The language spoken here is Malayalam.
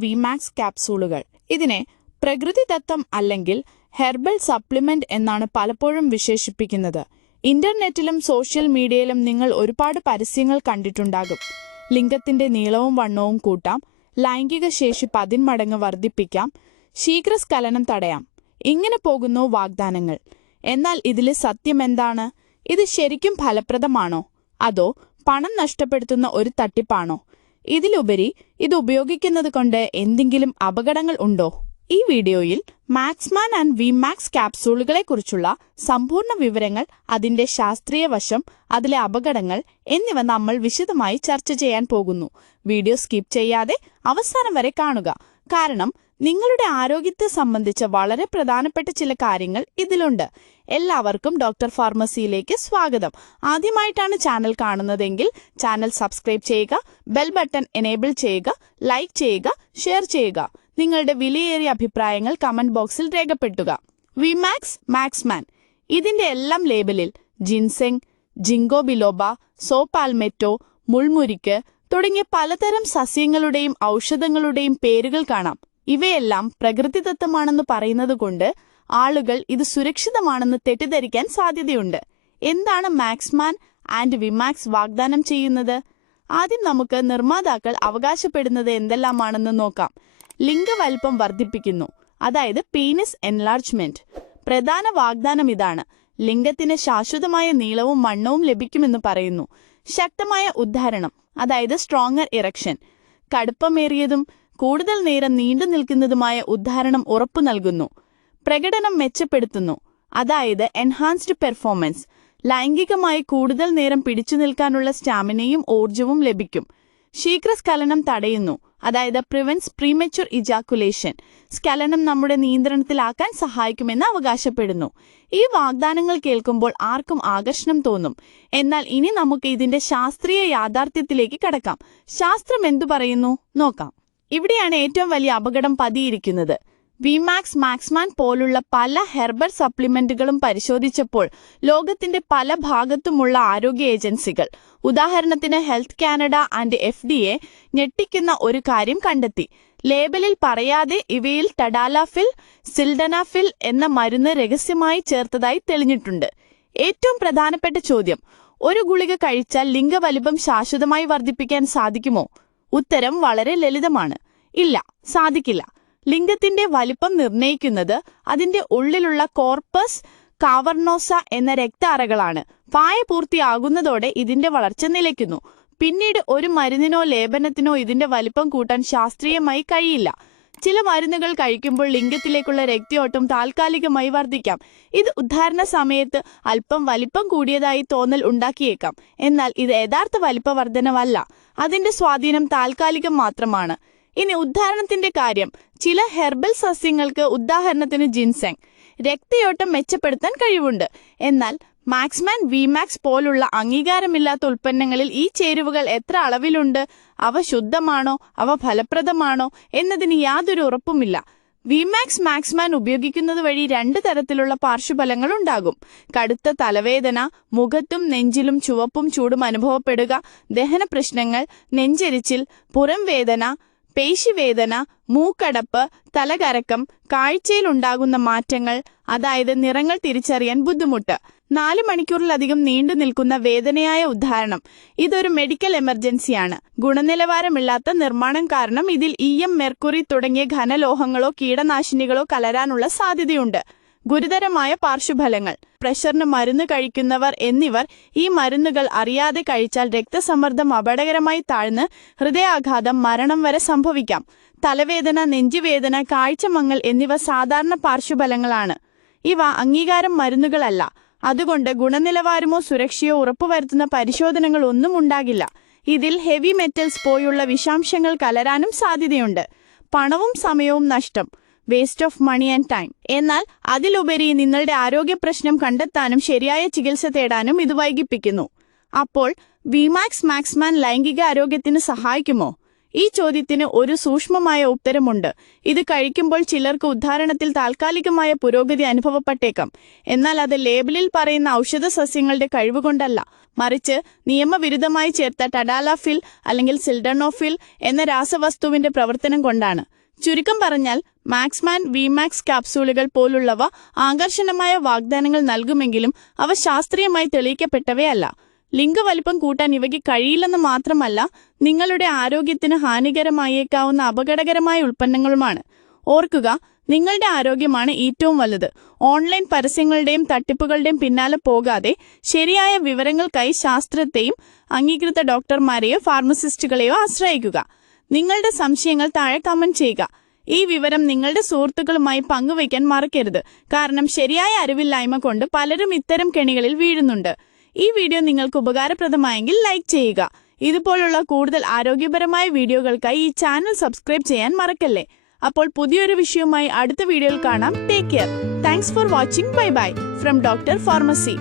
വിമാക്സ് ക്യാപ്സൂളുകൾ ഇതിനെ പ്രകൃതിദത്തം അല്ലെങ്കിൽ ഹെർബൽ സപ്ലിമെന്റ് എന്നാണ് പലപ്പോഴും വിശേഷിപ്പിക്കുന്നത്. ഇന്റർനെറ്റിലും സോഷ്യൽ മീഡിയയിലും നിങ്ങൾ ഒരുപാട് പരസ്യങ്ങൾ കണ്ടിട്ടുണ്ടാകും. ലിംഗത്തിന്റെ നീളവും വണ്ണവും കൂട്ടാം. ലൈംഗിക ശേഷി പതിന്മടങ്ങ് വർദ്ധിപ്പിക്കാം. ശീഘ്രസ്ഖലനം തടയാം. ഇങ്ങനെ പോകുന്നു വാഗ്ദാനങ്ങൾ. എന്നാൽ ഇതിലെ സത്യം എന്താണ്? ഇത് ശരിക്കും ഫലപ്രദമാണോ? അതോ പണം നഷ്ടപ്പെടുത്തുന്ന ഒരു തട്ടിപ്പാണോ? ഇതിലുപരി ഇത് ഉപയോഗിക്കുന്നത് കൊണ്ട് എന്തെങ്കിലും അപകടങ്ങൾ ഉണ്ടോ? ഈ വീഡിയോയിൽ മാക്സ്മാൻ ആൻഡ് വിമാക്സ് ക്യാപ്സൂളുകളെ കുറിച്ചുള്ള സമ്പൂർണ വിവരങ്ങൾ അതിന്റെ ശാസ്ത്രീയ വശം അതിലെ അപകടങ്ങൾ എന്നിവ നമ്മൾ വിശദമായി ചർച്ച ചെയ്യാൻ പോകുന്നു. വീഡിയോ സ്കിപ്പ് ചെയ്യാതെ അവസാനം വരെ കാണുക. കാരണം നിങ്ങളുടെ ആരോഗ്യത്തെ സംബന്ധിച്ച വളരെ പ്രധാനപ്പെട്ട ചില കാര്യങ്ങൾ ഇതിലുണ്ട്. എല്ലാവർക്കും ഡോക്ടർ ഫാർമസിയിലേക്ക് സ്വാഗതം. ആദ്യമായിട്ടാണ് ചാനൽ കാണുന്നതെങ്കിൽ ചാനൽ സബ്സ്ക്രൈബ് ചെയ്യുക ബെൽ ബട്ടൺ എനേബിൾ ചെയ്യുക ലൈക്ക് ചെയ്യുക ഷെയർ ചെയ്യുക. നിങ്ങളുടെ വിലയേറിയ അഭിപ്രായങ്ങൾ കമന്റ് ബോക്സിൽ രേഖപ്പെടുത്തുക. വിമാക്സ് മാക്സ്മാൻ. ഇതിന്റെ എല്ലാം ലേബലിൽ ജിൻസെങ് ജിങ്കോ ബിലോബ സോപാൽമെറ്റോ മുൾമുരിക്ക് തുടങ്ങിയ പലതരം സസ്യങ്ങളുടെയും ഔഷധങ്ങളുടെയും പേരുകൾ കാണാം. ഇവയെല്ലാം പ്രകൃതിദത്തമാണെന്ന് പറയുന്നത് കൊണ്ട് ആളുകൾ ഇത് സുരക്ഷിതമാണെന്ന് തെറ്റിദ്ധരിക്കാൻ സാധ്യതയുണ്ട്. എന്താണ് മാക്സ്മാൻ ആൻഡ് വിമാക്സ് വാഗ്ദാനം ചെയ്യുന്നത്? ആദ്യം നമുക്ക് നിർമ്മാതാക്കൾ അവകാശപ്പെടുന്നത് എന്തെല്ലാമാണെന്ന് നോക്കാം. ലിംഗവൽപ്പം വർദ്ധിപ്പിക്കുന്നു അതായത് പീനിസ് എൻലാർജ്മെന്റ് പ്രധാന വാഗ്ദാനം ഇതാണ്. ലിംഗത്തിന് ശാശ്വതമായ നീളവും വണ്ണവും ലഭിക്കുമെന്ന് പറയുന്നു. ശക്തമായ ഉദ്ധാരണം അതായത് സ്ട്രോങ്ങർ ഇറക്ഷൻ കടുപ്പമേറിയതും കൂടുതൽ നേരം നീണ്ടു നിൽക്കുന്നതുമായ ഉദ്ധാരണം ഉറപ്പു നൽകുന്നു പ്രകടനം മെച്ചപ്പെടുത്തുന്നു. അതായത് എൻഹാൻസ്ഡ് പെർഫോമൻസ് ലൈംഗികമായി കൂടുതൽ നേരം പിടിച്ചു നിൽക്കാനുള്ള സ്റ്റാമിനയും ഊർജവും ലഭിക്കും. ശീഘ്രസ്ഖലനം തടയുന്നു. അതായത് പ്രിവെൻസ് പ്രീമെച്യൂർ ഇജാക്കുലേഷൻ സ്കലനം നമ്മുടെ നിയന്ത്രണത്തിലാക്കാൻ സഹായിക്കുമെന്ന് അവകാശപ്പെടുന്നു. ഈ വാഗ്ദാനങ്ങൾ കേൾക്കുമ്പോൾ ആർക്കും ആകർഷണം തോന്നും. എന്നാൽ ഇനി നമുക്ക് ഇതിന്റെ ശാസ്ത്രീയ യാഥാർത്ഥ്യത്തിലേക്ക് കടക്കാം. ശാസ്ത്രം എന്തു പറയുന്നു? നോക്കാം. ഇവിടെയാണ് ഏറ്റവും വലിയ അപകടം പതിയിരിക്കുന്നത്. വിമാക്സ് മാക്സ്മാൻ പോലുള്ള പല ഹെർബൽ സപ്ലിമെന്റുകളും പരിശോധിച്ചപ്പോൾ ലോകത്തിന്റെ പല ഭാഗത്തുമുള്ള ആരോഗ്യ ഏജൻസികൾ ഉദാഹരണത്തിന് Health Canada and F D A ഞെട്ടിക്കുന്ന ഒരു കാര്യം കണ്ടെത്തി. ലേബലിൽ പറയാതെ ഇവയിൽ ടഡാലാഫിൽ സിൽഡനാഫിൽ എന്ന മരുന്ന് രഹസ്യമായി ചേർത്തതായി തെളിഞ്ഞിട്ടുണ്ട്. ഏറ്റവും പ്രധാനപ്പെട്ട ചോദ്യം ഒരു ഗുളിക കഴിച്ചാൽ ലിംഗവലിപം ശാശ്വതമായി വർദ്ധിപ്പിക്കാൻ സാധിക്കുമോ? ഉത്തരം വളരെ ലളിതമാണ്. ഇല്ല സാധിക്കില്ല. ലിംഗത്തിന്റെ വലിപ്പം നിർണയിക്കുന്നത് അതിന്റെ ഉള്ളിലുള്ള കോർപ്പസ് കാവർണോസ എന്ന രക്താറകളാണ് പായ പൂർത്തിയാകുന്നതോടെ ഇതിന്റെ വളർച്ച നിലയ്ക്കുന്നു. പിന്നീട് ഒരു മരുന്നിനോ ലേപനത്തിനോ ഇതിന്റെ വലിപ്പം കൂട്ടാൻ ശാസ്ത്രീയമായി കഴിയില്ല. ചില മരുന്നുകൾ കഴിക്കുമ്പോൾ ലിംഗത്തിലേക്കുള്ള രക്തയോട്ടം താൽക്കാലികമായി വർദ്ധിക്കാം. ഇത് ഉദ്ധാരണ സമയത്ത് അല്പം വലിപ്പം കൂടിയതായി തോന്നൽ ഉണ്ടാക്കിയേക്കാം. എന്നാൽ ഇത് യഥാർത്ഥ വലിപ്പ വർധനവല്ല അതിന്റെ സ്വാധീനം താൽക്കാലികം മാത്രമാണ്. ഇനി ഉദാഹരണത്തിന്റെ കാര്യം. ചില ഹെർബൽ സസ്യങ്ങൾക്ക് ഉദാഹരണത്തിന് ജിൻസെങ്. രക്തയോട്ടം മെച്ചപ്പെടുത്താൻ കഴിവുണ്ട്. എന്നാൽ മാക്സ്മാൻ വിമാക്സ് പോലുള്ള അംഗീകാരമില്ലാത്ത ഉൽപ്പന്നങ്ങളിൽ ഈ ചേരുവകൾ എത്ര അളവിലുണ്ട്? അവ ശുദ്ധമാണോ? അവ ഫലപ്രദമാണോ? എന്നതിന് യാതൊരു ഉറപ്പുമില്ല. വിമാക്സ് മാക്സ്മാൻ ഉപയോഗിക്കുന്നത് വഴി രണ്ട് തരത്തിലുള്ള പാർശ്വഫലങ്ങൾ ഉണ്ടാകും. കടുത്ത തലവേദന മുഖത്തും നെഞ്ചിലും ചുവപ്പും ചൂടും അനുഭവപ്പെടുക ദഹന പ്രശ്നങ്ങൾ നെഞ്ചെരിച്ചിൽ പുറം വേദന പേശിവേദന മൂക്കടപ്പ് തലകറക്കം കാഴ്ചയിലുണ്ടാകുന്ന മാറ്റങ്ങൾ അതായത് നിറങ്ങൾ തിരിച്ചറിയാൻ ബുദ്ധിമുട്ട്. നാല് മണിക്കൂറിലധികം നീണ്ടു നിൽക്കുന്ന വേദനയായ ഉദാഹരണം. ഇതൊരു മെഡിക്കൽ എമർജൻസിയാണ്. ഗുണനിലവാരമില്ലാത്ത നിർമ്മാണം കാരണം ഇതിൽ എം മെർക്കുറി തുടങ്ങിയ ഘനലോഹങ്ങളോ കീടനാശിനികളോ കലരാനുള്ള സാധ്യതയുണ്ട്. ഗുരുതരമായ പാർശ്വഫലങ്ങൾ പ്രഷറിന് മരുന്ന് കഴിക്കുന്നവർ എന്നിവർ ഈ മരുന്നുകൾ അറിയാതെ കഴിച്ചാൽ രക്തസമ്മർദ്ദം അപകടകരമായി താഴ്ന്ന് ഹൃദയാഘാതം മരണം വരെ സംഭവിക്കാം. തലവേദന നെഞ്ചുവേദന കാഴ്ചമങ്ങൽ എന്നിവ സാധാരണ പാർശ്വഫലങ്ങളാണ്. ഇവ അംഗീകാരം മരുന്നുകളല്ല. അതുകൊണ്ട് ഗുണനിലവാരമോ സുരക്ഷയോ ഉറപ്പുവരുത്തുന്ന പരിശോധനകൾ ഒന്നും ഉണ്ടാകില്ല. ഇതിൽ ഹെവി മെറ്റൽസ് പോയുള്ള വിഷാംശങ്ങൾ കലരാനും സാധ്യതയുണ്ട്. പണവും സമയവും നഷ്ടം. Waste of money and time എന്നാൽ അതിലുപരി നിങ്ങളുടെ ആരോഗ്യ പ്രശ്നം കണ്ടെത്താനും ശരിയായ ചികിത്സ തേടാനും ഇത് വൈകിപ്പിക്കുന്നു. അപ്പോൾ വിമാക്സ് മാക്സ്മാൻ ലൈംഗിക ആരോഗ്യത്തിന് സഹായിക്കുമോ? ഈ ചോദ്യത്തിന് ഒരു സൂക്ഷ്മമായ ഉത്തരമുണ്ട്. ഇത് കഴിക്കുമ്പോൾ ചിലർക്ക് ഉദ്ധാരണത്തിൽ താൽക്കാലികമായ പുരോഗതി അനുഭവപ്പെട്ടേക്കാം. എന്നാൽ അത് ലേബലിൽ പറയുന്ന ഔഷധ സസ്യങ്ങളുടെ കഴിവുകൊണ്ടല്ല. മറിച്ച് നിയമവിരുദ്ധമായി ചേർത്ത ടഡാലാഫിൽ അല്ലെങ്കിൽ സിൽഡണോഫിൽ എന്ന രാസവസ്തുവിന്റെ പ്രവർത്തനം കൊണ്ടാണ്. ചുരുക്കം പറഞ്ഞാൽ മാക്സ്മാൻ വിമാക്സ് കാപ്സൂളുകൾ പോലുള്ളവ ആകർഷണമായ വാഗ്ദാനങ്ങൾ നൽകുമെങ്കിലും അവ ശാസ്ത്രീയമായി തെളിയിക്കപ്പെട്ടവയല്ല. ലിംഗവലിപ്പം കൂട്ടാൻ ഇവയ്ക്ക് കഴിയില്ലെന്ന് മാത്രമല്ല നിങ്ങളുടെ ആരോഗ്യത്തിന് ഹാനികരമായേക്കാവുന്ന അപകടകരമായ ഉൽപ്പന്നങ്ങളുമാണ്. ഓർക്കുക നിങ്ങളുടെ ആരോഗ്യമാണ് ഏറ്റവും വലുത്. ഓൺലൈൻ പരസ്യങ്ങളുടെയും തട്ടിപ്പുകളുടെയും പിന്നാലെ പോകാതെ ശരിയായ വിവരങ്ങൾക്കായി ശാസ്ത്രത്തെയും അംഗീകൃത ഡോക്ടർമാരെയോ ഫാർമസിസ്റ്റുകളെയോ ആശ്രയിക്കുക. നിങ്ങളുടെ സംശയങ്ങൾ താഴെ കമന്റ് ചെയ്യുക. ഈ വിവരം നിങ്ങളുടെ സുഹൃത്തുക്കളുമായി പങ്കുവയ്ക്കാൻ മറക്കരുത്. കാരണം ശരിയായ അറിവില്ലായ്മ കൊണ്ട് പലരും ഇത്തരം കെണികളിൽ വീഴുന്നുണ്ട്. ഈ വീഡിയോ നിങ്ങൾക്ക് ഉപകാരപ്രദമായെങ്കിൽ ലൈക്ക് ചെയ്യുക. ഇതുപോലുള്ള കൂടുതൽ ആരോഗ്യപരമായ വീഡിയോകൾക്കായി ഈ ചാനൽ സബ്സ്ക്രൈബ് ചെയ്യാൻ മറക്കല്ലേ? അപ്പോൾ പുതിയൊരു വിഷയവുമായി അടുത്ത വീഡിയോയിൽ കാണാം. Take care thanks for watching bye bye from doctor pharmacy